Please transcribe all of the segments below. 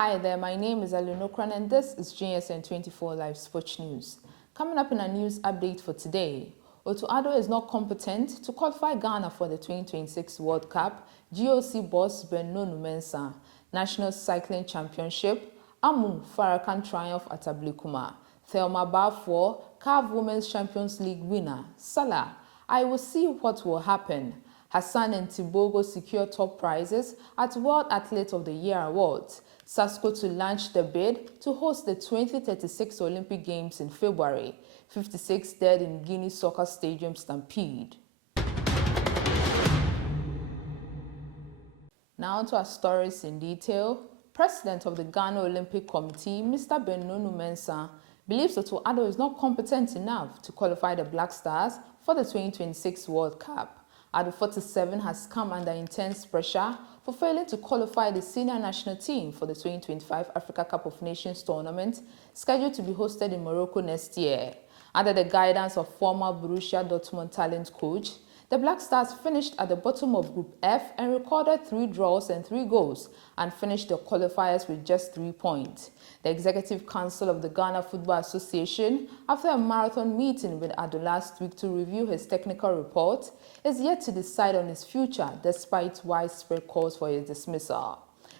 Hi there, my name is Alunokran and this is GSN 24 Live Sports News. Coming up in a news update for today, Addo is not competent to qualify Ghana for the 2026 World Cup, GOC boss Benno Mensah, National Cycling Championship, Amu Farakan triumph at Ablekuma, Thelma Balfour, CAF Women's Champions League winner, Salah, I will see what will happen. Hassan and Tibogo secure top prizes at World Athlete of the Year Awards. SASCO to launch the bid to host the 2036 Olympic Games in February. 56 dead in Guinea Soccer Stadium stampede. Now to our stories in detail. President of the Ghana Olympic Committee, Mr. Benno Mensah, believes that Addo is not competent enough to qualify the Black Stars for the 2026 World Cup. Addo 47 has come under intense pressure for failing to qualify the senior national team for the 2025 Africa Cup of Nations tournament scheduled to be hosted in Morocco next year. Under the guidance of former Borussia Dortmund talent coach, the Black Stars finished at the bottom of Group F and recorded 3 draws and 3 goals and finished the qualifiers with just 3 points. The Executive Council of the Ghana Football Association, after a marathon meeting with Addo last week to review his technical report, is yet to decide on his future despite widespread calls for his dismissal.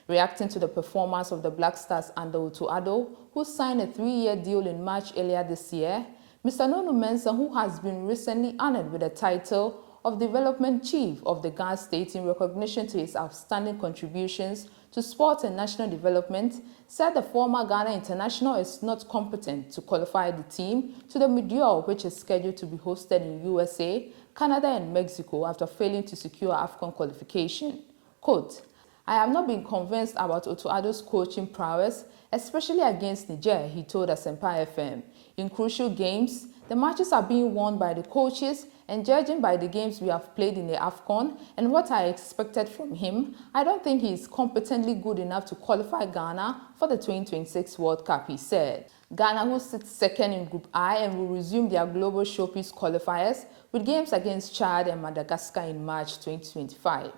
Reacting to the performance of the Black Stars under Addo, who signed a 3-year deal in March earlier this year, Mr. Benno Mensah, who has been recently honored with the title of Development Chief of the Ghana State in recognition to his outstanding contributions to sport and national development, said the former Ghana international is not competent to qualify the team to the Mundial, which is scheduled to be hosted in USA, Canada and Mexico after failing to secure AFCON qualification. Quote, I have not been convinced about Addo's coaching prowess, especially against Niger, he told Asempa FM. In crucial games, the matches are being won by the coaches, and judging by the games we have played in the AFCON and what I expected from him, I don't think he is competently good enough to qualify Ghana for the 2026 World Cup, he said. Ghana, who sits second in Group I and will resume their Global Showpiece qualifiers with games against Chad and Madagascar in March 2025.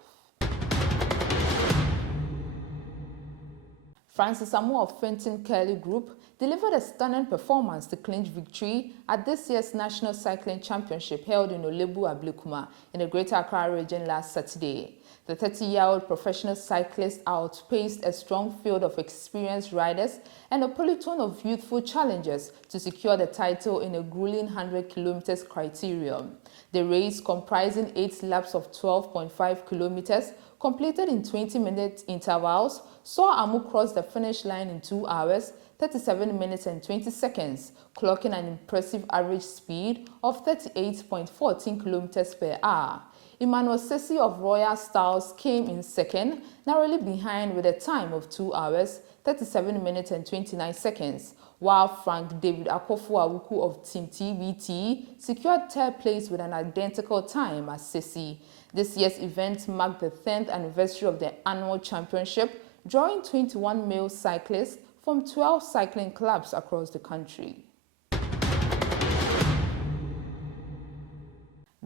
Francis Amu of Fenton Kelly Group delivered a stunning performance to clinch victory at this year's National Cycling Championship held in Olebu, Ablekuma in the Greater Accra region last Saturday. The 30-year-old professional cyclist outpaced a strong field of experienced riders and a peloton of youthful challengers to secure the title in a grueling 100 kilometers criterium. The race, comprising 8 laps of 12.5 kilometers, completed in 20-minute intervals, saw Amu cross the finish line in 2 hours, 37 minutes and 20 seconds, clocking an impressive average speed of 38.14 kilometers per hour. Emmanuel Sesi of Royal Styles came in second, narrowly behind with a time of 2 hours, 37 minutes and 29 seconds, while Frank David Akofo-Awuku of Team TBT secured third place with an identical time as Sesi. This year's event marked the 10th anniversary of the annual championship, drawing 21 male cyclists from 12 cycling clubs across the country.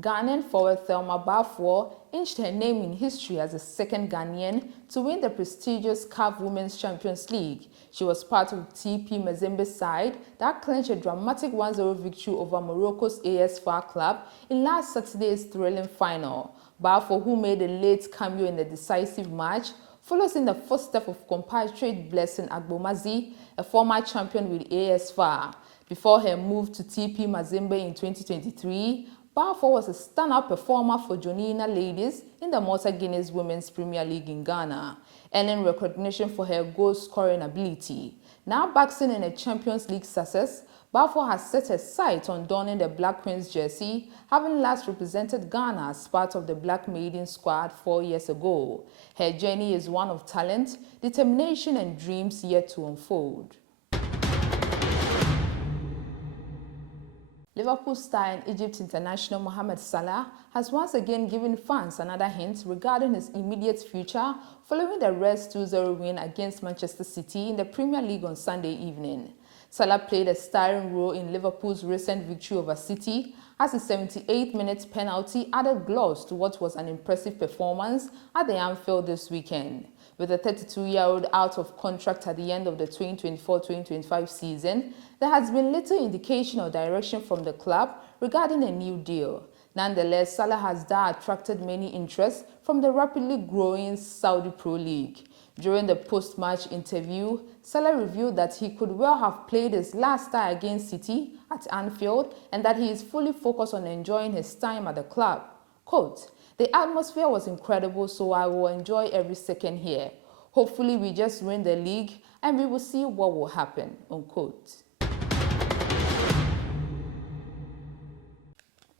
Ghanaian forward Thelma Balfour inched her name in history as the second Ghanaian to win the prestigious CAF Women's Champions League. She was part of TP Mazembe's side that clinched a dramatic 1-0 victory over Morocco's AS FAR club in last Saturday's thrilling final. Balfour, who made a late cameo in the decisive match, follows in the footsteps of compatriot Blessing Agbomazi, a former champion with AS FAR. Before her move to TP Mazembe in 2023, Balfour was a standout performer for Jonina Ladies in the Malta Guinness Women's Premier League in Ghana, earning recognition for her goal-scoring ability. Now basking in a Champions League success, Balfour has set her sights on donning the Black Queen's jersey, having last represented Ghana as part of the Black Maiden squad 4 years ago. Her journey is one of talent, determination and dreams yet to unfold. Liverpool star and Egypt international Mohamed Salah has once again given fans another hint regarding his immediate future following the Reds' 2-0 win against Manchester City in the Premier League on Sunday evening. Salah played a starring role in Liverpool's recent victory over City as his 78-minute penalty added gloss to what was an impressive performance at the Anfield this weekend. With the 32-year-old out of contract at the end of the 2024-2025 season, there has been little indication or direction from the club regarding a new deal. Nonetheless, Salah has attracted many interest from the rapidly growing Saudi Pro League. During the post-match interview, Salah revealed that he could well have played his last tie against City at Anfield and that he is fully focused on enjoying his time at the club. Quote, "The atmosphere was incredible, so I will enjoy every second here. Hopefully we just win the league and we will see what will happen." Unquote.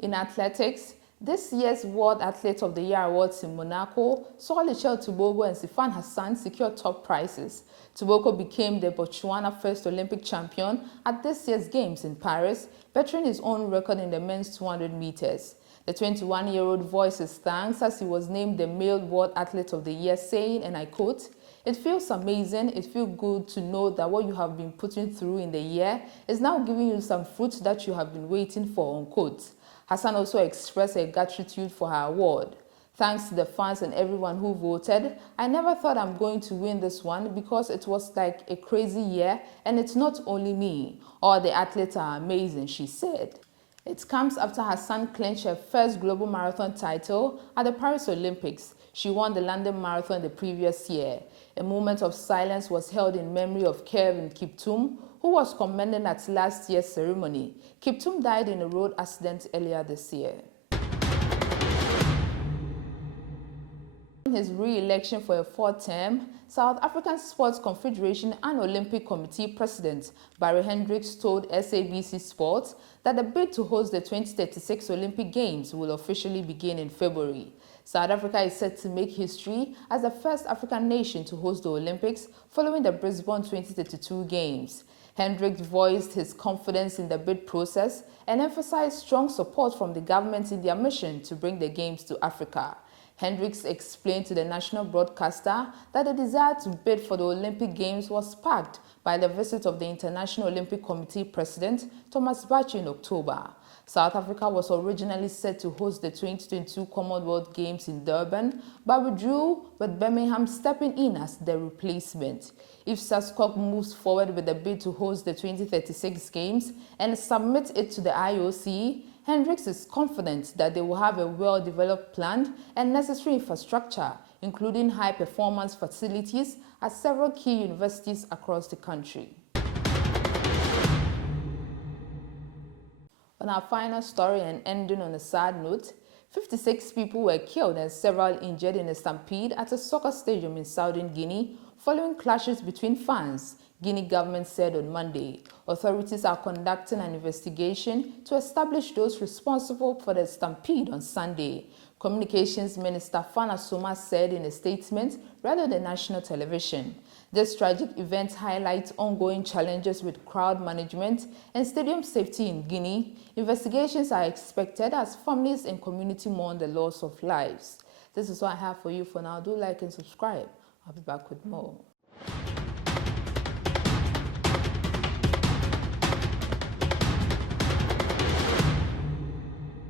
In athletics, this year's World Athlete of the Year awards in Monaco saw Lichel Tobogo and Sifan Hassan secure top prizes. Tobogo became the Botswana first Olympic champion at this year's Games in Paris, bettering his own record in the men's 200 meters. The 21-year-old voiced his thanks as he was named the Male World Athlete of the Year, saying, and I quote, "It feels amazing. It feels good to know that what you have been putting through in the year is now giving you some fruits that you have been waiting for," unquote. Hassan also expressed her gratitude for her award. "Thanks to the fans and everyone who voted. I never thought I'm going to win this one because it was like a crazy year and it's not only me. All the athletes are amazing," she said. It comes after Hassan clinched her first global marathon title at the Paris Olympics. She won the London Marathon the previous year. A moment of silence was held in memory of Kevin Kiptum, who was commended at last year's ceremony. Kiptum died in a road accident earlier this year. In his re-election for a fourth term, South African Sports Confederation and Olympic Committee President Barry Hendricks told SABC Sports that the bid to host the 2036 Olympic Games will officially begin in February. South Africa is set to make history as the first African nation to host the Olympics following the Brisbane 2032 Games. Hendricks voiced his confidence in the bid process and emphasized strong support from the government in their mission to bring the Games to Africa. Hendricks explained to the national broadcaster that the desire to bid for the Olympic Games was sparked by the visit of the International Olympic Committee President Thomas Bach in October. South Africa was originally set to host the 2022 Commonwealth Games in Durban, but withdrew, with Birmingham stepping in as the replacement. If SASCOC moves forward with the bid to host the 2036 Games and submits it to the IOC, Hendricks is confident that they will have a well-developed plan and necessary infrastructure, including high-performance facilities at several key universities across the country. On our final story, and ending on a sad note, 56 people were killed and several injured in a stampede at a soccer stadium in southern Guinea following clashes between fans, Guinea government said on Monday. Authorities are conducting an investigation to establish those responsible for the stampede on Sunday. Communications Minister Fana Soma said in a statement read on the national television. This tragic event highlights ongoing challenges with crowd management and stadium safety in Guinea. Investigations are expected as families and community mourn the loss of lives. This is what I have for you for now. Do like and subscribe. I'll be back with more.